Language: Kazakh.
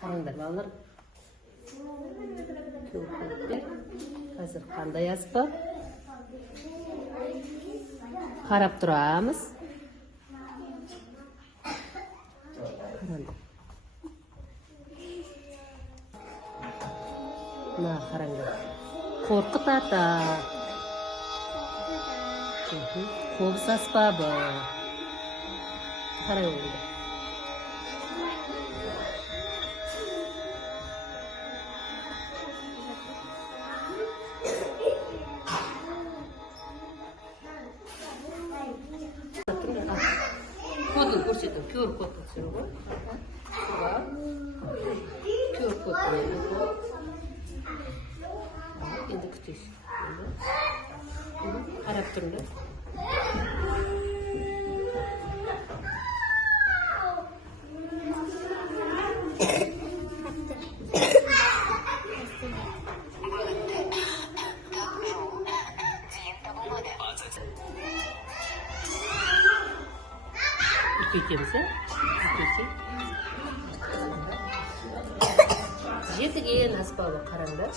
Қараңдар балалар. Көкөктер. Қазір қандай аспап? Қарап тұрамыз. Қараңдар. Мына қараңдар. Қорқыт ата. Қобыз аспабы. Қарай олды. Kodunu көрсетіп, QR код түсіру ғой. QR код. Енді күтесіз. Қарап тұрыңдар. Ütüйтеміз, ütüйтейік. Жетіген аспабы қараңдар.